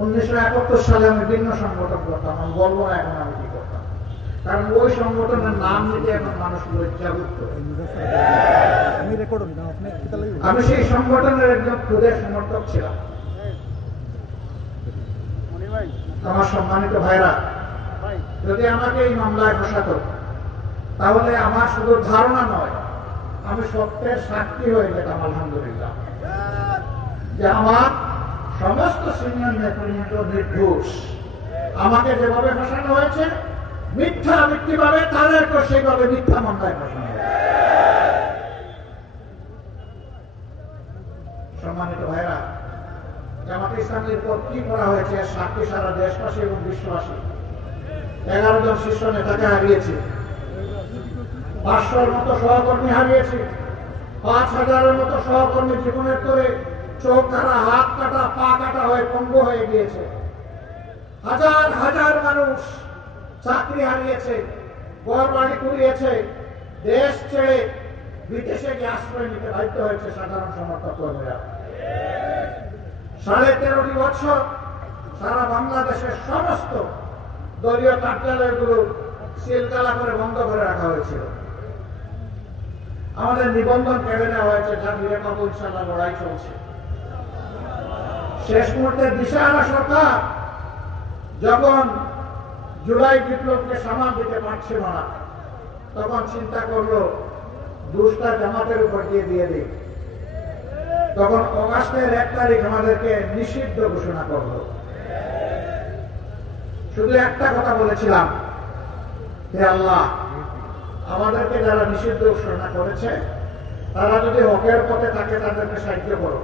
1971 সালে আমি ভিন্ন সংগঠন করতাম, আমি বলবো না এখন আমি কি করতাম, কারণ ওই সংগঠনের নাম নিতে এখন মানুষ লজ্জাবোধ করে। আমি সেই সংগঠনের একজন ক্ষুদের সমর্থক ছিলাম। আমার সম্মানিত ভাইরা, যদি আমাকে এই মামলায় ফাঁসাতো তাহলে আমার শুধু ধারণা নয়, আমি সত্যের সাক্ষী হয়ে যেতাম আলহামদুলিল্লাহ, যে আমার সমস্ত সিনিয়র নেতৃবৃন্দ নির্দোষ। আমাকে যেভাবে ফাঁসানো হয়েছে মিথ্যাভাবে তাদেরকে সেইভাবে মিথ্যা মামলায় ফাঁসানো হয়েছে। সম্মানিত ভাইরা, জামাতে ইসলামীর উপর কি করা হয়েছে সাক্ষী সারা দেশবাসী এবং বিশ্ববাসী। 11 জন শীর্ষ নেতাকে হারিয়েছি, 500-র মতো সহকর্মী হারিয়েছি, 5000-এর মতো সহকর্মী জীবনের করে চোখ কাটা, হাত কাটা, পা কাটা হয়ে পঙ্গু হয়ে গিয়েছে। হাজার হাজার মানুষ চাকরি হারিয়েছে, ঘর বাড়ি কুড়িয়েছে, দেশ ছেড়ে বিদেশে গিয়ে আশ্রয় নিতে বাধ্য হয়েছে সাধারণ সমর্থক কর্মীরা। 13.5 বছর সারা বাংলাদেশের সমস্ত দলীয় কার্যালয়গুলো সিলগালা করে বন্ধ করে রাখা হয়েছিল। আমাদের নিবন্ধন কেড়ে নেওয়া হয়েছে, যা ফিরে পাবো ইনশাল্লাহ, লড়াই চলছে। শেষ মুহূর্তে দিশাহারা সরকার যখন জুলাই বিপ্লবকে সামাল দিতে পারছিল না, তখন চিন্তা করলো দুষ্টা জামাতের উপর দিয়ে দিই। তখন অগাস্টের 1 তারিখ আমাদেরকে নিষিদ্ধ ঘোষণা করলো। শুধু একটা কথা বলেছিলাম, হে আল্লাহ, আমাদেরকে যারা নিষিদ্ধ ঘোষণা করেছে তারা যদি হকের পথে থাকে তাদেরকে সাহায্য করো,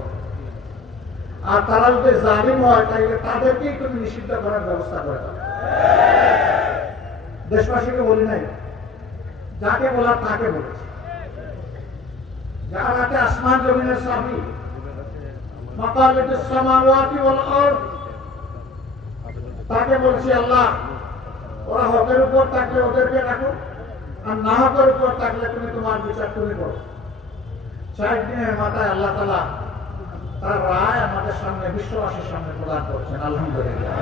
আর তারা যদি জালিম হয় তাহলে তাদেরকেই তুমি নিষিদ্ধ করার ব্যবস্থা করে দাও। দেশবাসীকে বলি নাই, যাকে বলার তাকে বলেছি। যার হাতে আসমান জমিনের চাবি, মাকালিদুস সামাওয়াতি ওয়াল আরদ, তাকে বলছি আল্লাহ, ওরা হকের উপর থাকলে ওদেরকে রাখো, আর না হকের উপর থাকলে তুমি তোমার বিচার তুমি করো। 4 দিনের মাথায় আল্লাহ তাআলা তার রায় আমাদের সামনে, বিশ্ববাসীর সামনে প্রদান করছেন, আলহামদুলিল্লাহ।